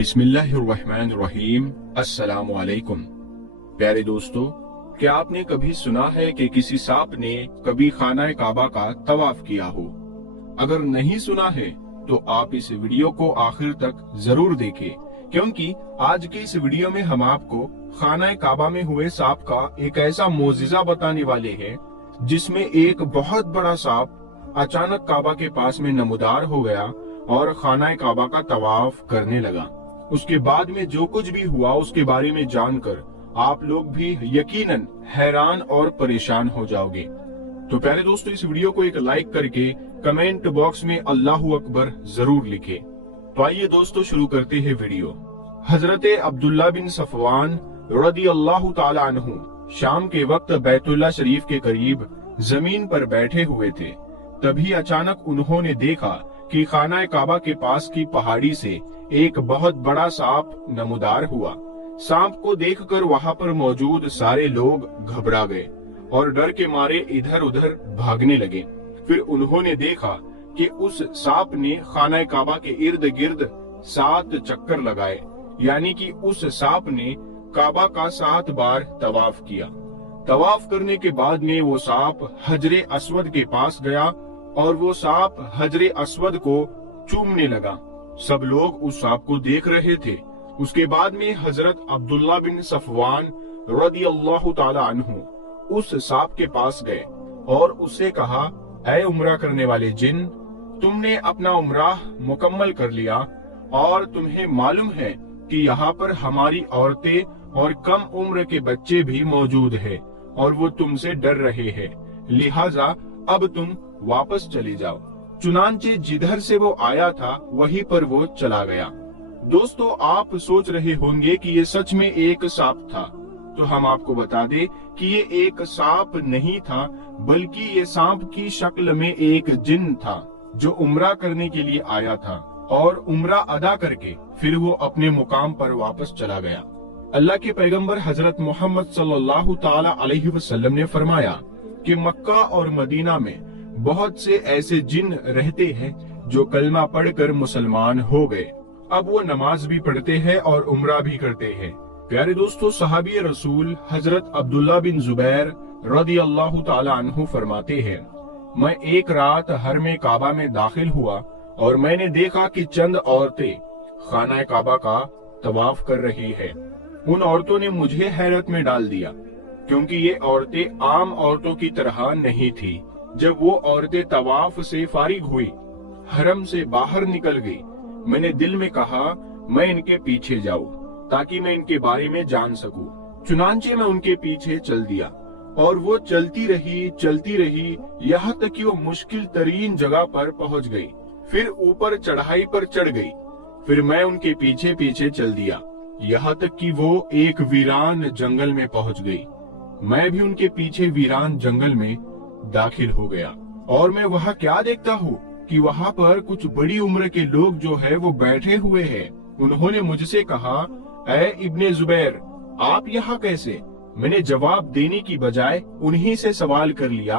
बिस्मिल्लाहिर्रहमानिर्रहीम। अस्सलामु अलैकुम। प्यारे दोस्तों, क्या आपने कभी सुना है कि किसी सांप ने कभी खाना काबा का तवाफ किया हो? अगर नहीं सुना है तो आप इस वीडियो को आखिर तक जरूर देखें, क्योंकि आज के इस वीडियो में हम आपको खाना काबा में हुए सांप का एक ऐसा मोजिजा बताने वाले हैं जिसमें एक बहुत बड़ा सांप अचानक काबा के पास में नमूदार हो गया और खाना काबा का तवाफ करने लगा। उसके बाद में जो कुछ भी हुआ उसके बारे में जानकर आप लोग भी यकीनन हैरान और परेशान हो जाओगे। तो प्यारे दोस्तों, इस वीडियो को एक लाइक करके कमेंट बॉक्स में अल्लाहू अकबर जरूर लिखें। तो आइए दोस्तों, शुरू करते हैं वीडियो। हजरत अब्दुल्ला बिन सफवान रदी अल्लाह ताला अन्हु शाम के वक्त बैतुल्ला शरीफ के करीब जमीन पर बैठे हुए थे। तभी अचानक उन्होंने देखा कि खाना काबा के पास की पहाड़ी से एक बहुत बड़ा सांप नमूदार हुआ। सांप को देखकर वहां पर मौजूद सारे लोग घबरा गए और डर के मारे इधर उधर भागने लगे। फिर उन्होंने देखा कि उस सांप ने खाना काबा के इर्द गिर्द 7 चक्कर लगाए, यानी कि उस सांप ने काबा का 7 बार तवाफ किया। तवाफ करने के बाद में वो सांप हजरे अस्वद के पास गया और वो सांप हजरे अस्वद को चूमने लगा। सब लोग उस सांप को देख रहे थे। उसके बाद में हजरत अब्दुल्ला बिन सफवान रदी अल्लाह ताला अन्हु उस सांप के पास गए और उससे कहा, ऐ उम्रा करने वाले जिन, तुमने अपना उम्राह मुकम्मल कर लिया और तुम्हें मालूम है कि यहाँ पर हमारी औरतें और कम उम्र के बच्चे भी मौजूद हैं और वो तुमसे डर रहे हैं, लिहाजा अब तुम वापस चले जाओ। चुनांचे जिधर से वो आया था वहीं पर वो चला गया। दोस्तों, आप सोच रहे होंगे कि ये सच में एक सांप था, तो हम आपको बता दें कि ये एक सांप नहीं था, बल्कि ये सांप की शक्ल में एक जिन था जो उम्रा करने के लिए आया था और उम्रा अदा करके फिर वो अपने मुकाम पर वापस चला गया। अल्लाह के पैगंबर हजरत मोहम्मद सल्लल्लाहु ताला अलैहि वसल्लम ने फरमाया कि मक्का और मदीना में बहुत से ऐसे जिन रहते हैं जो कलमा पढ़कर मुसलमान हो गए। अब वो नमाज भी पढ़ते हैं और उम्रा भी करते हैं। प्यारे दोस्तों, सहाबी रसूल हजरत अब्दुल्ला बिन जुबैर रदी अल्लाह ताला अन्हु फरमाते हैं, मैं एक रात हरमे काबा में दाखिल हुआ और मैंने देखा कि चंद औरतें खाना काबा का तवाफ कर रही है। उन औरतों ने मुझे हैरत में डाल दिया, क्योंकि ये औरतें आम औरतों की तरह नहीं थी। जब वो औरतें तवाफ से फारिग हुई, हरम से बाहर निकल गई, मैंने दिल में कहा मैं इनके पीछे जाऊं ताकि मैं इनके बारे में जान सकूं। चुनांचे मैं उनके पीछे चल दिया और वो चलती रही यहाँ तक कि वो मुश्किल तरीन जगह पर पहुंच गई। फिर ऊपर चढ़ाई पर चढ़ गई। फिर मैं उनके पीछे पीछे चल दिया यहाँ तक कि वो एक वीरान जंगल में पहुंच गई। मैं भी उनके पीछे वीरान जंगल में दाखिल हो गया और मैं वहाँ क्या देखता हूँ कि वहाँ पर कुछ बड़ी उम्र के लोग जो है वो बैठे हुए हैं। उन्होंने मुझसे कहा, ऐ इब्ने जुबैर, आप यहाँ कैसे? मैंने जवाब देने की बजाय उन्हीं से सवाल कर लिया,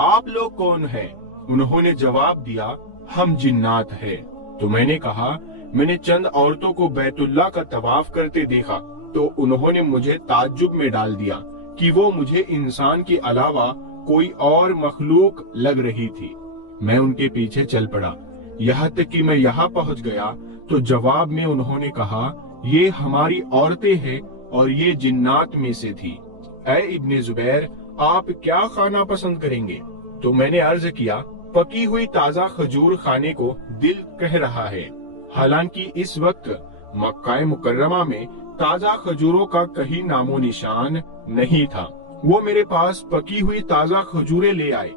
आप लोग कौन हैं? उन्होंने जवाब दिया, हम जिन्नात हैं। तो मैंने कहा, मैंने चंद औरतों को बैतुल्ला का तवाफ करते देखा। तो उन्होंने मुझे ताज्जुब में डाल दिया कि वो मुझे इंसान के अलावा कोई और मखलूक लग रही थी। मैं उनके पीछे चल पड़ा यहाँ तक कि मैं यहाँ पहुँच गया तो जवाब में उन्होंने कहा, ये हमारी औरतें हैं और ये जिन्नात में से थी। ऐ इब्ने जुबैर, आप क्या खाना पसंद करेंगे? तो मैंने अर्ज किया, पकी हुई ताजा खजूर खाने को दिल कह रहा है। हालांकि इस वक्त मक्का मुकर्रमा में ताजा खजूरों का कहीं नामो निशान नहीं था। वो मेरे पास पकी हुई ताजा खजूरें ले आए।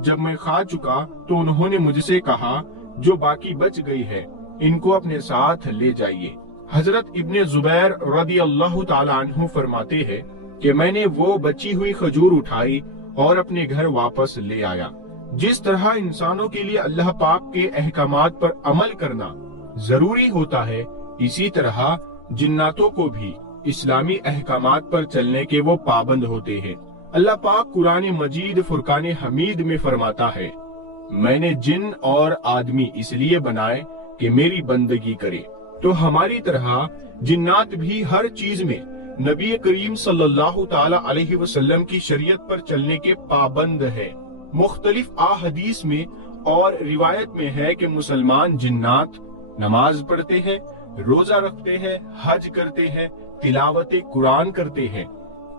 जब मैं खा चुका तो उन्होंने मुझसे कहा, जो बाकी बच गई है इनको अपने साथ ले जाइए। हजरत इब्ने जुबैर रदी अल्लाह ताला अन्हु फरमाते हैं कि मैंने वो बची हुई खजूर उठाई और अपने घर वापस ले आया। जिस तरह इंसानों के लिए अल्लाह पाक के अहकामात पर अमल करना जरूरी होता है, इसी तरह जिन्नातों को भी इस्लामी अहकामात पर चलने के वो पाबंद होते हैं। अल्लाह पाक कुरान मजीद फुरकान हमीद में फरमाता है, मैंने जिन और आदमी इसलिए बनाए कि मेरी बंदगी करे। تو ہماری طرح جنات بھی ہر چیز میں نبی کریم صلی اللہ تعالی علیہ وسلم کی شریعت پر چلنے کے پابند ہے۔ مختلف احادیث میں اور روایت میں ہے کہ مسلمان جنات نماز پڑھتے ہیں، روزہ رکھتے ہیں، حج کرتے ہیں، تلاوت قرآن کرتے ہیں،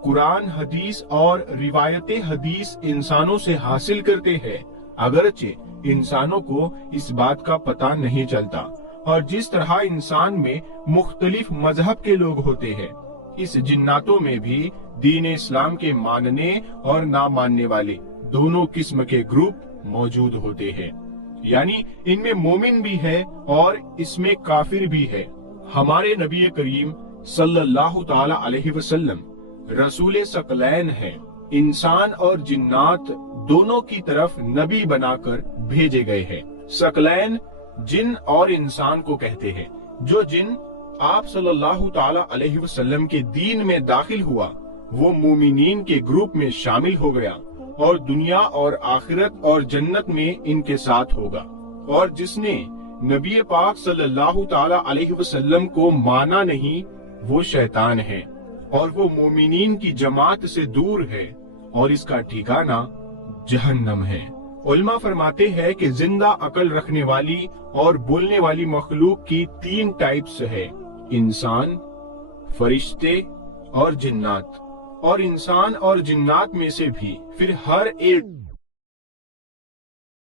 قرآن حدیث اور روایت حدیث انسانوں سے حاصل کرتے ہیں، اگرچہ انسانوں کو اس بات کا پتہ نہیں چلتا۔ اور جس طرح انسان میں مختلف مذہب کے لوگ ہوتے ہیں، اس جناتوں میں بھی دین اسلام کے ماننے اور نہ ماننے والے دونوں قسم کے گروپ موجود ہوتے ہیں، یعنی ان میں مومن بھی ہے اور اس میں کافر بھی ہے۔ ہمارے نبی کریم صلی اللہ تعالی علیہ وسلم رسول ثقلین ہے، انسان اور جنات دونوں کی طرف نبی بنا کر بھیجے گئے ہیں۔ ثقلین جن اور انسان کو کہتے ہیں۔ جو جن آپ صلی اللہ تعالی علیہ وسلم کے دین میں داخل ہوا وہ مومنین کے گروپ میں شامل ہو گیا اور دنیا اور آخرت اور جنت میں ان کے ساتھ ہوگا، اور جس نے نبی پاک صلی اللہ تعالی علیہ وسلم کو مانا نہیں وہ شیطان ہے اور وہ مومنین کی جماعت سے دور ہے اور اس کا ٹھکانہ جہنم ہے۔ علماء فرماتے ہیں کہ زندہ عقل رکھنے والی اور بولنے والی مخلوق کی 3 ٹائپس ہے: انسان، فرشتے اور جنات۔ اور انسان اور جنات میں سے بھی پھر ہر ایک